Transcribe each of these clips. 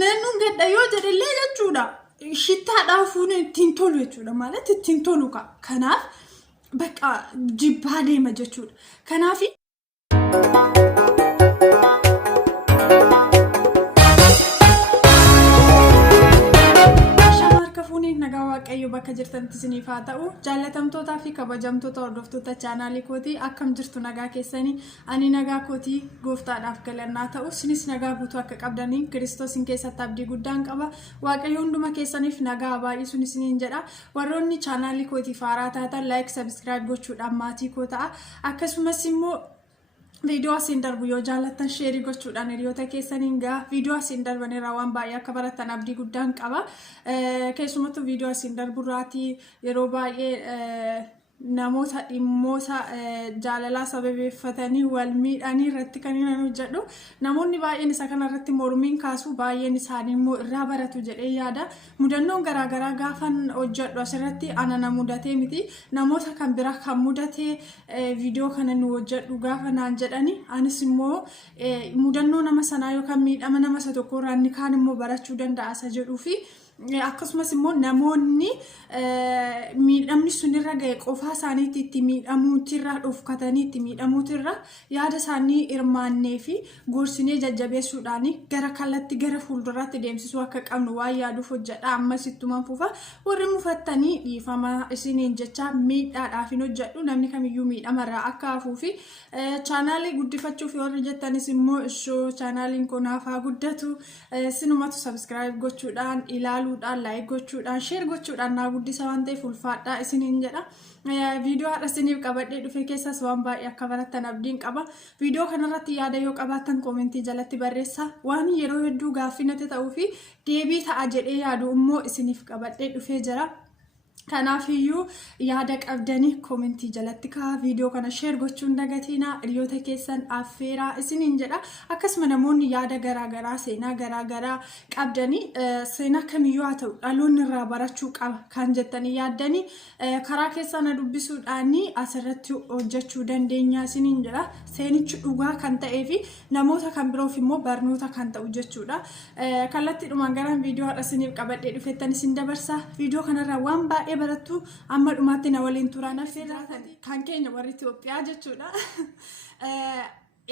Nannuun gadda yoo jedhallee jechuudha. Shittaadhaafuun ittiin tolu jechuudha. Maaliif ittiin tolu kanaaf bakka jibbaa deema jechuudha. Kanaaf nagaa waaqayyo bakka jirtanitti isiniif haa ta'u jaallatamtootaa fi kabajamtoota hordoftoota chaanaalii kootii akkam jirtu nagaa keessanii ani nagaa kootii gooftaadhaaf galannaa ta'u isinis nagaa guutuu akka qabdanii Kiristoosin keessatti abdii guddaan qaba waaqayyo hunduma keessaniif nagaa baay'isuun isiniin jedha warroonni chaanaalii kootii faaraa taatan like subscribe gochuudhaan maatii koo ta'a akkasumas immoo video asin darbu yoo jaallattan share gochuudhaan hiriyoota keessaniin gaa video asin darban irraa waan baay'ee akka baratan abdii guddaan qaba keessumattuu video asin darbu irraati yeroo baay'ee namoota dhimmoota jaalalaa sababeeffatanii wal miidhanii irratti kan hin hojjedhu namoonni baay'een isa kana irratti mormiin kaasu baay'een isaanii immoo irraa baratu jedhee yaada mudannoon garaagaraa gaafan hojjedhu asirratti ana na mudatee miti namoota kan bira kan mudatee viidiyoo kana nu hojjedhu gaafa naan jedhani anis immoo mudannoo nama sanaa yookaan miidhama nama isa tokko irraa inni kaan immoo barachuu danda'a isa jedhuu fi akkasumas immoo namoonni miidhamni sunirra ga'e qofaa isaaniitti itti miidhamuutirra dhufkatanii itti miidhamuutirra yaada isaanii hirmaannee fi gorsinee jajjabeessuudhaan gara kallattii gara fuulduraatti deemsisuu akka qabnu waan yaaduuf hojjedha ammas ittumaan fufa warri mufattanii dhiifama isiniin jecha miidhaadhaaf hin hojjedhu namni kamiyyuu miidhamarraa akka hafuu fi chaanaalii guddifachuuf warri jettanis immoo ishoo chaanaaliin kunaaf haa guddatu sinumatu subscribe gochuudhaan ilaalu like gochuudhaan share gochuudhaan naa guddisa waan ta'eef ulfaadhaa isiniin jedha viidiyoo har'a isiniif qabadhee dhufe keessas waan baay'ee akka barattan abdiin qaba viidiyoo kanarratti yaada yoo qabaattan koomentii jalatti barreessaa waan yeroo hedduu gaaffii natti ta'uu fi deebii ta'a jedhee yaadu immoo isiniif qabadhee dhufee jira kanaafiyyuu yaada qabdanii koomentii jalatti kaa viidiyoo kana share gochuun dagatina hiriyoota keessan affeeraa isiniin jedha akkasuma namoonni yaada garaagaraa seenaa garaagaraa qabdanii seenaa kamiyyuu haa ta'u dhaloonni irraa barachuu qaba kan jettanii yaaddanii karaa keessana dubbisuudhaan asirratti hojjechuu dandeenya isiniin jedha seenichi dhugaa kan ta'ee fi namoota kan biroof immoo barnoota kan ta'u jechuudha kallattiidhumaan gara viidiyoo har'a isiniif qabadhee dhufeettan isin dabarsa viidiyoo kanarraa waan baay'ee baratu amma dhumaatti na waliin turaan affeerraa kan keenya warri Itoophiyaa jechuudha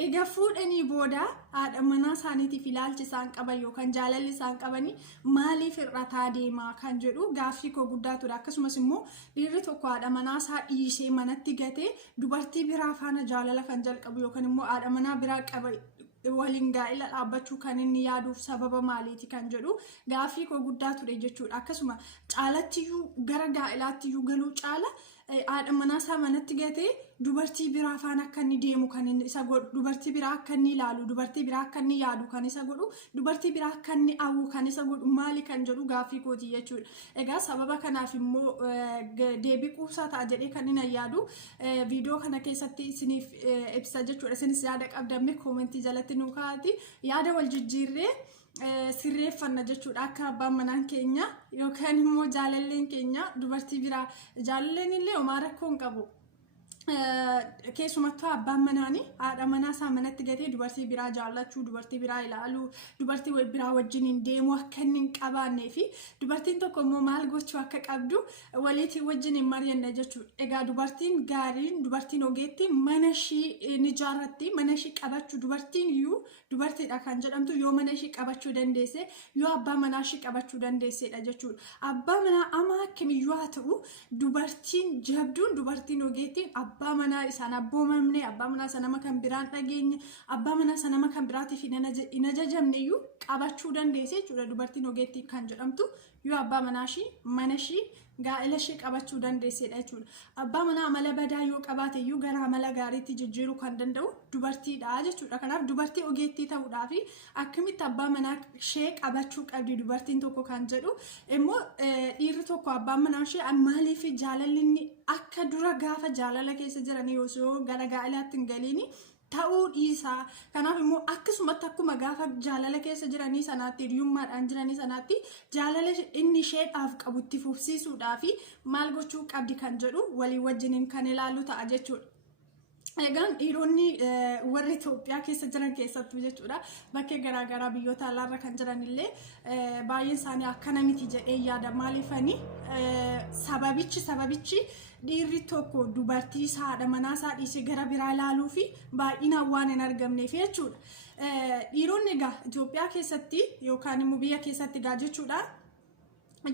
egaa fuudhanii booda haadha manaa isaaniitiif ilaalchi isaan qaban yookaan jaalalli isaan qabanii maaliif hir'ataa deemaa kan jedhu gaaffii koo guddaa ture akkasumas immoo dhiirri tokko haadha manaa isaa dhiisee manatti gatee dubartii biraa faana jaalala kan jalqabu yookaan immoo haadha manaa biraa qaba waliin gaa'ila dhaabbachuu kan inni yaaduuf sababa maaliiti kan jedhu gaaffii koo guddaa ture jechuudha akkasuma caalattiyyuu gara gaa'ilaattiyyuu galuu caala haadha manaa isaa manatti gatee dubartii biraa faana akka inni deemu kan inni isa godhu dubartii biraa akka inni ilaalu dubartii biraa akka inni yaadu kan isa godhu dubartii biraa akka inni hawwu kan isa godhu maali kan jedhu gaaffii kooti jechuudha egaa sababa kanaaf immoo deebii quubsaa ta'a jedhee kan inni yaadu viidiyoo kana keessatti isiniif ibsa jechuudha isinis yaada qabdamme koomentii jalatti nu kaa'ati yaada wal jijjiirree sirreeffanna jechuudha akka abbaan manaan keenya yookaan immoo jaalalleen keenya dubartii biraa jaalalleen illee homaa rakkoo hin qabu keessumattuu abbaan manaani haadha manaa isaa manatti gatee dubartii biraa jaallachuu dubartii biraa ilaaluu dubartii biraa wajjin deemuu akka inni hin qabaannee fi dubartiin tokko immoo maal gochuu akka qabdu waliitii wajjin hin mari'anne jechuudha egaa dubartiin gaariin dubartiin ogeettii mana ishii ni jaarratti mana ishii qabachuu dubartiin iyyuu dubartiidha kan jedhamtu yoo mana ishii qabachuu dandeesse yoo abbaa manaa ishii qabachuu dandeessedha jechuudha abbaa manaa ama akkamiyyuu haa ta'u dubartiin jabduun dubartiin ogeettiin abbaa manaa isaan abboomamne abbaa manaa isa nama kan biraan dhageenye abbaa manaa isa nama kan biraatiif hin ajajamne iyyuu qabachuu dandeesse jechuudha dubartiin ogeettii kan jedhamtu yoo abbaa manaa ishii mana ishii gaa'ela ishii qabachuu dandeessedha jechuudha abbaa manaa amala badaa yoo qabaate iyyuu gara amala gaariitti jijjiiruu kan danda'u dubartiidha jechuudha kanaaf dubartii ogeettii ta'uudhaaf akkamitti abbaa manaa ishee qabachuu qabdi dubartiin tokko kan jedhu immoo dhiirri tokko abbaan manaa ishee maaliif jaalalli akka dura gaafa jaalala keessa jiranii osoo gara gaa'elaatti hin galiini ta'uu dhiisaa kanaaf immoo akkasumatti akkuma gaafa jaalala keessa jiranii sanaatti hiriyummaadhaan jiranii sanaatti jaalala inni isheedhaaf qabutti fufsiisuudhaaf maal gochuu qabdi kan jedhu walii wajjiniin kan ilaallu ta'a jechuudha egaan dhiironni warri Itoophiyaa keessa jiran keessattuu jechuudha bakkee garaagaraa biyyoota alaarra kan jiran illee baay'een isaanii akkana miti jedhee yaada maaliifani sababichi dhiirri tokko dubartii isaa haadha manaa isaa dhiisee gara biraa ilaaluu fi baay'inaan waan hin argamneef jechuudha dhiironni egaa Itoophiyaa keessatti yookaan immoo biyya keessatti egaa jechuudha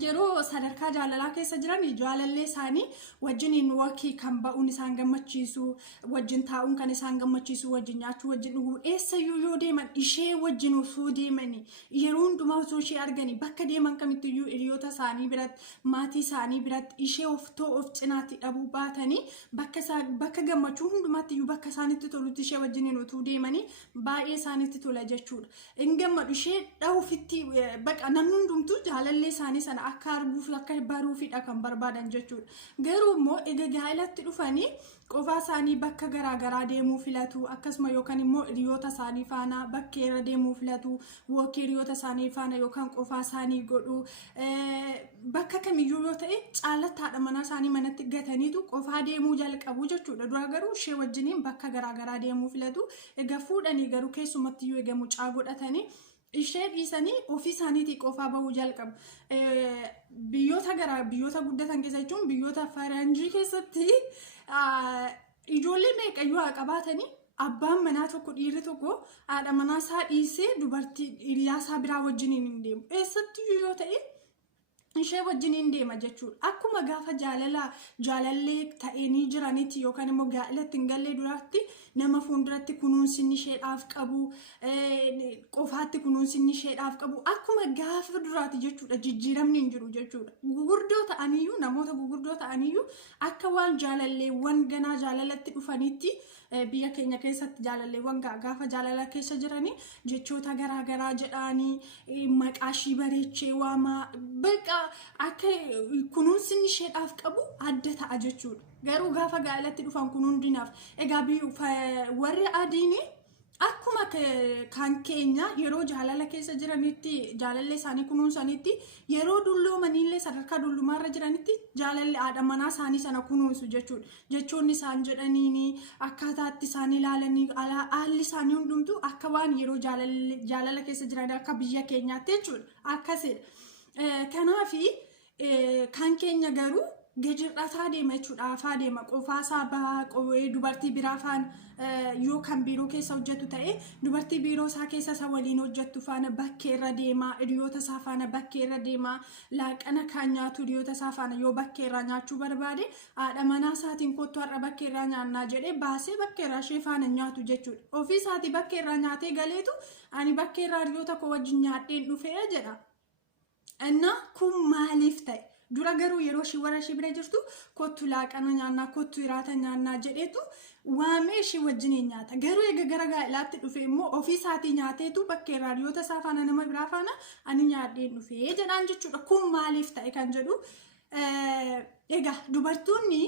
yeroo sadarkaa jaalalaa keessa jiran jaalallee isaanii wajjiniin wakii kan ba'uun isaan gammachiisu wajjin taa'uun kan isaan gammachiisu wajjin nyaachuu wajjin dhuguu eessayyuu yoo deeman ishee wajjin osoo deemanii yeroo hundumaa osoo ishee arganii bakka deeman kamittiyyuu hiriyoota isaanii biratti maatii isaanii biratti ishee of cinaatti dhabuu baatanii bakka gammachuu hundumaattiyyuu bakka isaanitti tolutti ishee wajjiniin utuu deemanii baay'ee isaanitti tola jechuudha hin gammadu ishee dha'uufitti baqa namni hundumtuu jaalallee isaanii sana akka arguuf akka baruufidha kan barbaadan jechuudha garuu immoo egaa gaa'elatti dhufanii qofaa isaanii bakka garaagaraa deemuu filatu akkasuma yookaan immoo hiriyoota isaanii faana bakkeerra deemuu filatu wookii hiriyoota isaanii faana yookaan qofaa isaanii godhu bakka kamiyyuu yoo ta'e caalattaadha mana isaanii manatti gataniitu qofaa deemuu jalqabu jechuudha dura garuu ishee wajjiniin bakka garaagaraa deemuu filatu egaa fuudhanii garuu keessumattiyyuu egaa mucaa godhatanii ishee dhiisanii ofii isaaniitii qofaa bahuu jalqabu biyyoota guddatan keessa jechuun biyyoota faranjii keessatti ijoollee meeqayyuu haa qabaatanii abbaan manaa tokko dhiirri tokko haadha manaa isaa dhiisee dubartii hiriyaa isaa biraa wajjiniin hin deemu eessattiyyuu yoo ta'e ishee wajjiniin deema jechuudha akkuma gaafa jaalallee ta'anii jiranitti yookaan immoo gaa'elatti hin gallee duraatti nama fuulduratti kunuunsinni isheedhaaf qabu qofaatti kunuunsinni isheedhaaf qabu akkuma gaafa duraati jechuudha jijjiiramni hin jiru jechuudha gurguddoo ta'aniyyuu namoota gurguddoo ta'aniyyuu akka waan jaalalleewwan ganaa jaalalatti dhufanitti biyya keenya keessatti jaalalleewwan gaafa jaalala keessa jiranii jechoota garaagaraa jedhaanii maqaashii bareechee waamaa baqa akka kunuunsinni isheedhaaf qabu adda ta'a jechuudha garuu gaafa gaa'elatti dhufan kun hundinaaf egaa warri adiini akkuma kan keenya yeroo jaalala keessa jiranitti jaalallee isaanii kunuunsanitti yeroo dulloomanillee sadarkaa dullumaarra jiranitti jaalallee haadha manaa isaanii sana kunuunsu jechuudha jechoonni isaan jedhaniini akkaataatti isaan ilaalanii haalli isaanii hundumtuu akka waan yeroo jaalala keessa jiran akka biyya keenyaatti jechuudha akkasidha kanaafi kan keenya garuu gajirrataa deema jechuudha afaa deema qofaasaa bahaa dubartii biraa faan yoo kan biiroo keessa hojjetu ta'e dubartii biiroo isaa keessa isa waliin hojjettu faana bakkeerra deema hiriyoota isaa faana bakkeerra deema laaqana kan nyaatu hiriyoota isaa faana yoo bakkeerra nyaachuu barbaade haadha manaa isaatiin kottu har'a bakkeerra nyaannaa jedhee baasee bakkeerra ishee faana nyaatu jechuudha ofii isaatii bakkeerra nyaatee galeetu ani bakkeerra hiriyoota koo wajjin nyaadheen dhufee jedha innaa kun maaliif ta'e dura garuu yeroo ishii warra ishii bira jirtu kottu laaqana nyaannaa kottu hiraata nyaannaa jedheetu waamee ishii wajjiniin nyaata garuu egaa gara gaa'elaatti dhufe immoo ofii isaatii nyaateetu bakkeerraa hiriyoota isaa faana nama biraa faana ani nyaadheen dhufee jedhaan jechuudha kun maaliif ta'e kan jedhu egaa dubartoonni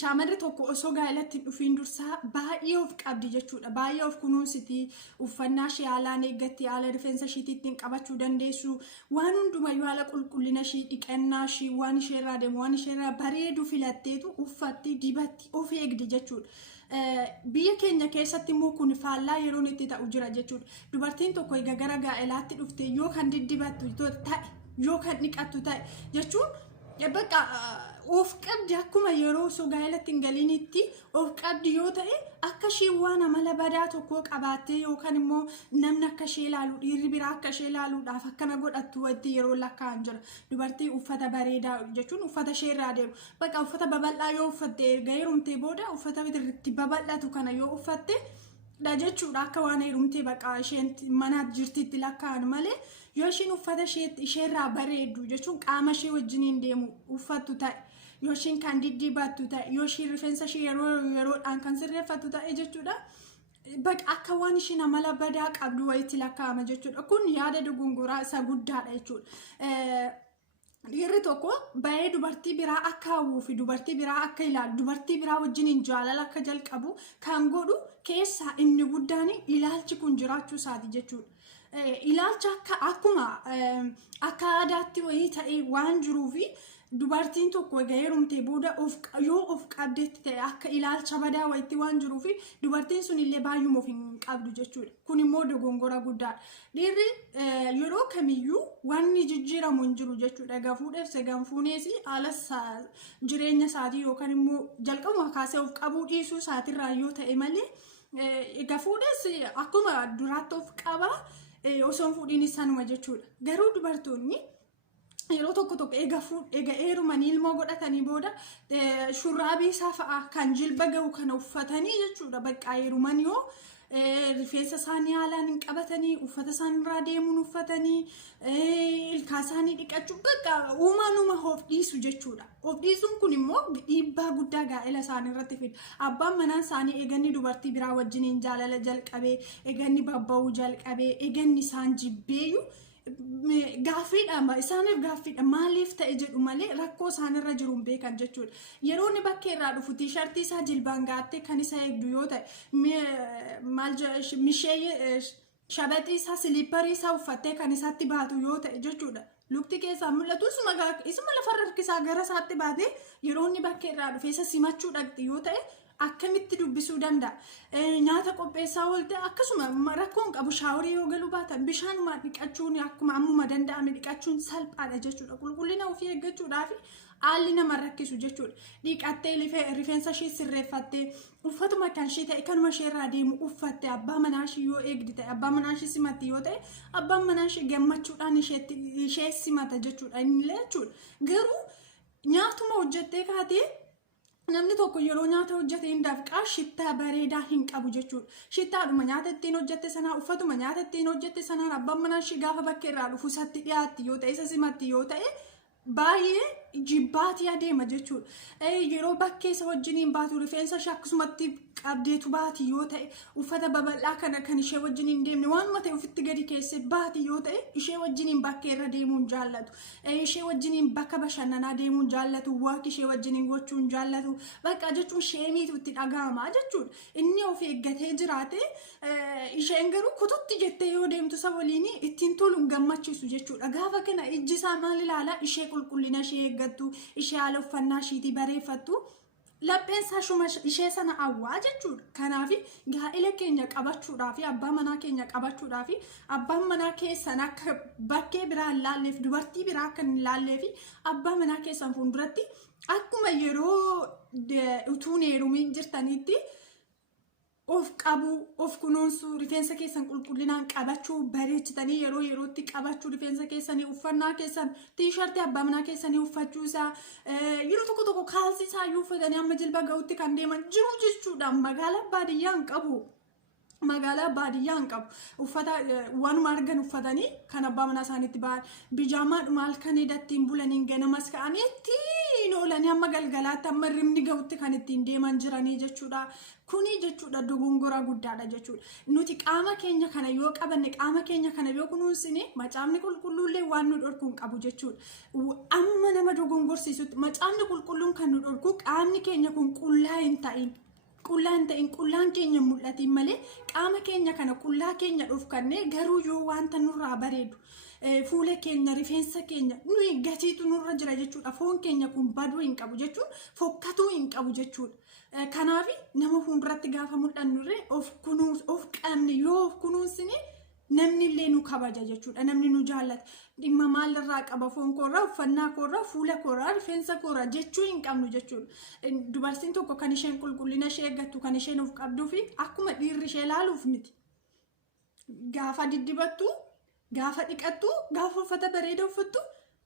shaamarri tokko osoo gaa'elatti dhufiin dursaa baay'ee of qabdi jechuudha baay'ee of kunuunsiti uffannaa ishee haalaan eeggatti haala rifeensa isheettiin qabachuu dandeessu waan hundumayyuu haala qulqullina ishee dhiqannaa ishee waan isheerraa deemu waan isheerraa bareedu filatteetu uffatti dibatti of eegdi jechuudha biyya keenya keessatti immoo kun faallaa yeroon itti ta'u jira jechuudha dubartiin tokko egaa gara gaa'elaatti dhufte yoo kan diddibattu ta'e yoo kan dhiqattu ta'e jechuun bakka of qabdi akkuma yeroo osoo gaa'elatti hin galiinitti of qabdi yoo ta'e akka ishee waan amala badaa tokko qabaattee yookaan immoo namni akka ishee ilaalu dhiirri biraa akka ishee ilaaluudhaaf akkana godhattu wanti yeroo lakkaa'an jira dubartii uffata bareedaa jechuun uffata isheerraa deemu bakka uffata babal'aa yoo uffatte erga heerumtee booda uffata itti babal'atu kana yoo uffatte dha jechuudha akka waan heerumtee bakka isheen mana jirtitti lakkaa'an malee yoo isheen uffata isheerraa bareedu jechuun qaama ishee wajjiniin deemu uffattu ta'e yoo isheen kan diddibattu ta'e yoo isheen rifeensa ishee yeroodhaan kan sirreeffattu ta'e jechuudha bakka akka waan isheen amala badaa qabdu wayitti lakkaa'ama jechuudha kun yaada dogongoraa isa guddaadha jechuudha dhiirri tokko baay'ee dubartii biraa akka hawwuu fi dubartii biraa akka ilaalu dubartii biraa wajjiniin jaalala akka jalqabu kan godhu keessaa inni guddaan ilaalchi kun jiraachuu isaati jechuudha. Ilaalcha akkuma akka aadaatti wayii ta'e waan jiruufi dubartiin tokko egaa heerumtee booda yoo of qabdeetti ta'e akka ilaalcha badaa wayitti waan jiruuf dubartiin sun illee baay'uma of hin qabdu jechuudha. Kun immoo dogongora guddaadha. Dhiirri yeroo kamiyyuu wanni jijjiiramu hin jiru jechuudha. Egaa fuudheef segan fuunees haala jireenya isaatii yookaan immoo jalqabuma kaasee of qabuu dhiisuu isaatirraa yoo ta'e malee egaa fuudhees akkuma duraatti of qaba osoo hin fuudhiin isaanuma jechuudha. Garuu dubartoonni yeroo tokko eega heerumanii ilmoo godhatanii booda shurraabii isaa fa'a kan jilba ga'u kana uffatanii jechuudha. Bakka heeruman yoo rifeensa isaanii haalaan hin qabatanii uffata isaanirraa deemuun uffatanii ilkaa isaanii dhiqachuu bakka uumaanuma of dhiisu jechuudha. Of dhiisuun kun immoo dhiibbaa guddaa gaa'ela isaanii irratti fida. Abbaan manaa isaanii eeganni dubartii biraa wajjiniin jaalala jalqabee eeganni babba'uu jalqabee eeganni isaan jibbeeyyuu gaaffiidha isaaniif gaaffiidha maaliif ta'e jedhu malee rakkoo isaanirra jiru hin beekan jechuudha. Yeroo inni bakkee irraa dhufu tiishartii isaa jilbaan gaattee kan isa eegdu yoo ta'e maal mishee shabaxii isaa siliipparii isaa uffattee kan isatti baatu yoo ta'e jechuudha. Lukti keessaa mul'atu isuma lafarra harkisaa gara isaatti baatee yeroo inni bakkee irraa dhufe isa simachuu dhaqxi yoo ta'e akkamitti dubbisuu danda'a. Nyaata qopheessaa oolte akkasuma rakkoon qabu shaaworii yoo galuu baatan bishaanuma dhiqachuun akkuma ammuma danda'ame dhiqachuun salphaadha jechuudha. Qulqullina ofii eeggachuudhaaf haalli nama rakkisu jechuudha. Dhiqattee rifeensa ishee sirreeffattee uffatuma kan ishee ta'e kanuma ishee irraa deemu uffattee abbaa manaa ishee yoo eegdi ta'e abbaa manaa ishee simatti yoo ta'e abbaan manaa ishee gammachuudhaan ishee simata jechuudha. Innillee jechuudha. Garuu nyaatuma hojjettee kaatee namni tokko yeroo nyaata hojjete hin dafqaa shittaa bareedaa hin qabu jechuudha. Shittaadhuma nyaata ittiin hojjette sanaa uffatuma nyaata ittiin hojjette sanaan abbaan manaa ishee gaafa bakka irraa dhufu isatti dhiyaatti yoo ta'e isa simatti yoo ta'e baay'ee jibbaatii adeema jechuudha. Yeroo bakkee isa wajjiniin baatu rifeensa ishee akkasumatti qabdeetu baati yoo ta'e uffata babal'aa kana kan ishee wajjiniin deemne waanuma ta'e ofitti gadi keessee baati yoo ta'e ishee wajjiniin bakkee irra deemuun jaallatu. Ishee wajjiniin bakka bashannanaa deemuun jaallatu. Waaq ishee wajjiniin gochuun jaallatu. Bakka jechuun sheemiitu itti dhaga'ama jechuudha. Inni of eeggatee jiraate isheen garuu kututti jettee yoo deemtu isa waliin ittiin toluun gammachiisu jechuudha. Gaafa kana ijji isaa maal ilaalaa ishee qulqullina ishee eeggattu ishee haala uffannaa isheetii bareeffattu. Lapheen isaa ishee sana hawwaa jechuudha. Kanaaf gaa'ela keenya qabachuudhaaf abbaa manaa keenya qabachuudhaaf abbaan manaa keessan akka bakkee biraa hin laalleef dubartii biraa akka hin laalleef abbaa manaa keessan fuulduratti akkuma yeroo utuun heerumiin jirtanitti of qabu of kunuunsu rifeensa keessan qulqullinaan qabachuu bareechitanii yeroo yerootti qabachuu rifeensa keessanii uffannaa keessan tiishartii abbaa manaa keessanii uffachuu isaa yeroo tokko kaalsii isaa iyyuu uffatanii amma jilba ga'utti kan deeman jiru jechuudha. Magaalaa baadiyyaan qabu. Magaalaa baadiyyaan qabu uffata waanuma argan uffatanii kan abbaa manaa isaaniitti ba'an bijaamaadhuma halkan hidhattiin bulaniin ganamas ka'anii ittiin oolanii amma galgalaatti amma rimni ga'utti kan ittiin deeman jiranii jechuudha. Kuni jechuudha dogongora guddaadha jechuudha. Nuti qaama keenya kana yoo qabanne qaama keenya kana yoo kunuunsine macaafni qulqulluullee waan nu dhorkuun qabu jechuudha. Amma nama dogongorsiisutti macaafni qulqulluun kan nu dhorku qaamni keenya kun qullaa hin ta'in. Qullaan keenya mul'atiin malee qaama keenya kana qullaa keenya dhufkannee garuu yoo wanta nurraa bareedu fuula keenya rifeensa keenya nuyi gatiitu nurra jira jechuudha. Foon keenya kun baduu hin qabu jechuun fokkatuu hin qabu jechuudha. Kanaaf nama fuulduratti gaafa mul'annurree of qabne yoo of kunuunsine namni illee nu kabaja jechuudha. Namni nu jaallata. Dhimma maalirraa qaba foon koorraa uffannaa koorraa fuula koorraa rifeensa koorraa jechuu hin qabnu jechuudha. Dubartiin tokko kan isheen qulqullina ishee eeggattu kan isheen of qabduu fi akkuma dhiirri ishee ilaaluuf miti. Gaafa diddibattu gaafa dhiqattu gaafa uffata bareeda uffattu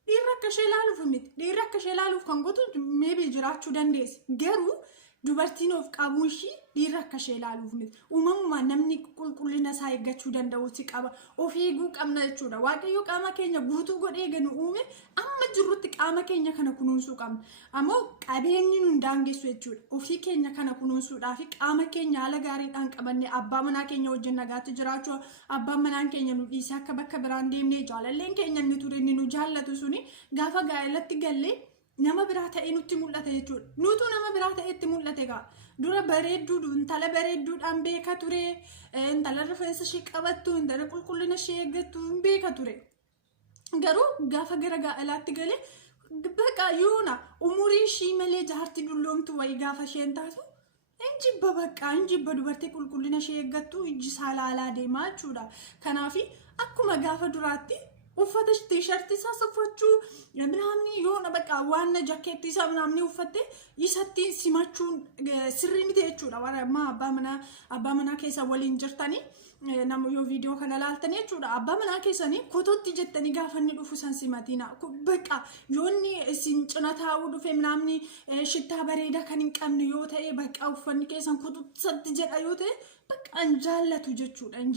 dhiirri akka ishee ilaaluuf miti. Dhiirri akka ishee ilaaluuf kan gootu meebii jiraachuu dandeessi. Garuu dubartiin of qabuun ishii dhiirri akka ishee ilaaluuf miti. Uumamumaan namni qulqullina isaa eeggachuu danda'uuti qaba. Of eeguu qabna jechuudha. Waaqayyo qaama keenya guutuu godhee ganu uume amma jirrutti qaama keenya kana kunuunsuu qabna. Ammoo qabeenyi nu daangessu jechuudha. Ofii keenya kana kunuunsuudhaaf qaama keenya haala gaariidhaan qabannee abbaa manaa keenya wajjin nagaatti jiraachuu abbaan manaan keenya nu dhiisee akka bakka biraan deemnee jaalalleen keenya inni ture inni nu jaallatu suni gaafa gaa'elatti gallee nama biraa ta'ee nutti mul'ata jechuudha. Nutu nama biraa ta'etti mul'ate gaa. Dura bareedduu intala bareedduudhaan beeka ture. Intala rifeensa ishee qabattu, intala qulqullina ishee eeggattu beeka ture. Garuu gaafa gara gaa'elaatti galee Baqa yoona umurii ishii malee jaartii dulloomtu wayii gaafa isheen taatu injibba baqa injibba dubartii qulqullina ishee eeggattu ijji isaa laalaa deemaa jechuudha. Kanaaf akkuma gaafa duraatti uffata tiishartii isaa uffachuu namni yoona baqa waan jaakeettii isaa namni uffatte isatti simachuun sirrii miti jechuudha. Waan amma abbaa manaa keessa waliin jirtanii nama yoo viidiyoo kana laaltanii jechuudha. Abbaa manaa keessanii kotootti jettanii gaafa inni dhufu san simatina. Baqa yoonni isin cina taa'uu dhufe namni shittaa bareedaa kan hin qabne yoo ta'e baqa uffanni keessan kotootti jedha yoo ta'e baqa hin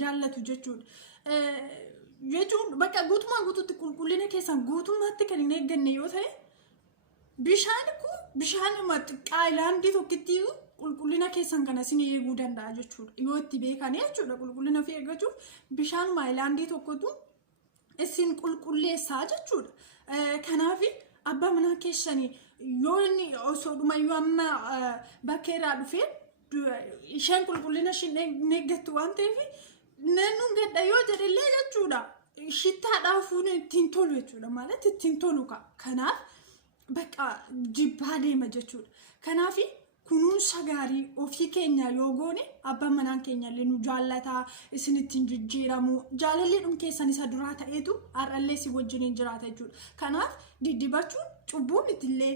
jaallatu jechuudha. Jechuun baqa guutumaan guutuutti qulqullina keessan guutummaatti kan hin eegganne yoo ta'e bishaanuma xiqqaa ilaandii tokkitti qulqullina keessan kana isin eeguu danda'a jechuudha. Yoo itti beekanii jechuudha qulqullina ofii eeggachuuf bishaanuma ilaandii tokkotu isin qulqulleessaa jechuudha. Kanaaf abbaa manaa keessanii yoo inni osoo dhumayyuu amma bakka irraa dhufee isheen qulqullina isheen eeggattu waan ta'eef nannuun gadha yoo jedhellee jechuudha. Shittaadhaa fuun ittiin tolu jechuudha. Maaliif ittiin tolu kanaaf baqa jibbaa deema jechuudha. Kanaaf kunuunsa gaarii ofii keenya yoo goone abbaan manaan keenya illee nu jaallataa isin ittiin jijjiiramu jaalalleedhum keessan isa duraa ta'eetu har'allee si wajjiniin jiraata jechuudha. Kanaaf diddibachuun cubbuun itillee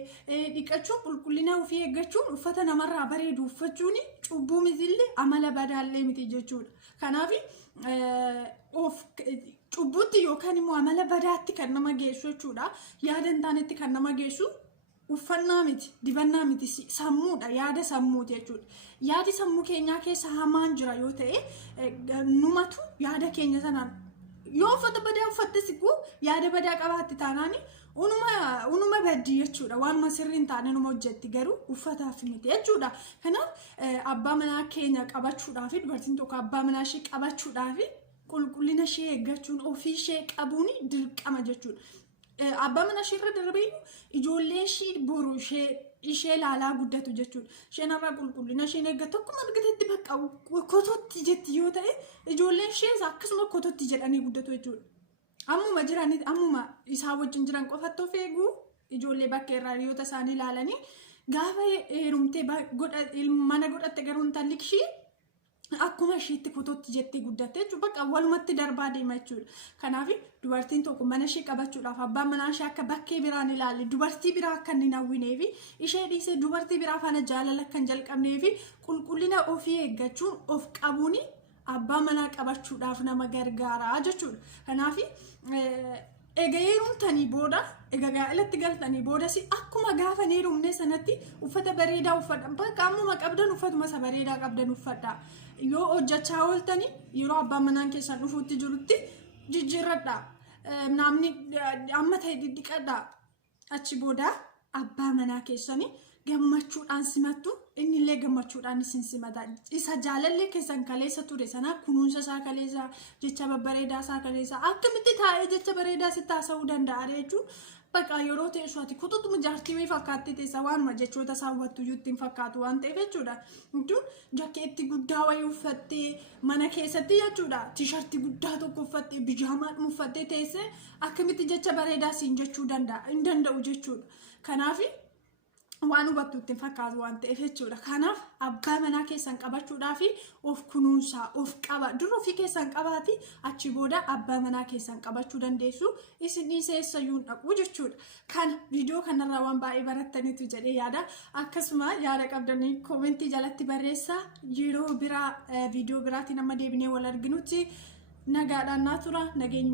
dhiqachuun qulqullina ofii eeggachuun uffata namarraa bareedu uffachuun cubbuu mitillee amala badaallee miti jechuudha. Kanaaf cubbuutti yookaan immoo amala badaatti kan nama geessu jechuudha. Yaada hin taanetti kan nama geessu uffannaa miti dibannaa miti sammuudha. Yaada sammuuti jechuudha. Yaadi sammuu keenyaa keessa hamaan jira yoo ta'e numatu yaada keenya sanaan yoo uffata badaa uffatte siquu yaada badaa qabaatti taanaani unuma baddii jechuudha. Waanuma sirrii hin taane numa hojjetti garuu uffataaf miti jechuudha. Kanaaf abbaa manaa keenya qabachuudhaaf dubartiin tokko abbaa manaa ishee qabachuudhaaf qulqullina ishee eeggachuun ofii ishee qabuun dirqama jechuudha. Abbaa manaa ishee irra darbee ijoollee ishee boru ishee laalaa guddatu jechuudha. Isheen irraa qulqullina isheen eeggattu akkuma argatetti baqa kotootti jetti yoo ta'e ijoolleen ishee akkasuma kotootti jedhanii guddatu jechuudha. Ammuma isaa wajjin jiran qofatti of eeguu ijoollee bakka irraa hiriyoota isaanii ilaalanii gaafa heerumtee mana godhatte garuu intalli ishee akkuma isheetti kotootti jettee guddatte jechuudha. Baqa walumatti darbaa deema jechuudha. Kanaaf dubartiin tokko mana ishee qabachuudhaaf abbaan manaa ishee akka bakkee biraan ilaalle dubartii biraa akka hin hawwinee fi ishee dhiisee dubartii biraa faana jaalala akka hin jalqabnee fi qulqullina ofii eeggachuun of qabuun abbaa manaa qabachuudhaaf nama gargaara jechuudha. Kanaaf egaa heerumtanii booda egaa gaa'elatti galtanii boodas akkuma gaafa heerumne sanatti uffata bareedaa uffadha. Baqa ammuma qabdan uffatuma isa bareedaa qabdan uffadha. Yoo hojjechaa ooltanii yeroo abbaan manaan keessan dhufuutti jirutti jijjiirradha. Namni amma ta'e diddiqadha. Achi booda abbaa manaa keessanii gammachuudhaan simattu innillee gammachuudhaan isin simata. Isa jaalallee keessan kaleessa ture sana kunuunsa isaa kaleessa jecha babbareedaa isaa kaleessa akkamitti taa'ee jecha bareedaa sitti haasa'uu danda'a jechuun baqa yeroo teessu ati kututuma jaartii wayii fakkaatti teessa waanuma jechoota isaa hubattu ittiin fakkaatu waan ta'eef jechuudha. Jechuun jaakeetti guddaa wayii uffattee mana keessatti jechuudha. Tiishartii guddaa tokko uffattee bijaamaa uffattee teessee akkamitti jecha bareedaa siin jechuu hin danda'u jechuudha. Kanaaf waan hubattu ittiin fakkaatu waan ta'eef jechuudha. Kanaaf abbaa manaa keessan qabachuudhaaf of kunuunsaa of qaba. Dur ofii keessan qabaati achi booda abbaa manaa keessan qabachuu dandeessu isin dhiisee eessayyuu hin dhaqu jechuudha. Kana viidiyoo kanarraa waan baay'ee barattaniitu jedhee yaada. Akkasuma yaada qabdanii koomentii jalatti barreessaa. Yeroo biraa viidiyoo biraatiin amma deebinee wal arginutti nagaadhaan naa tura. Nageenyi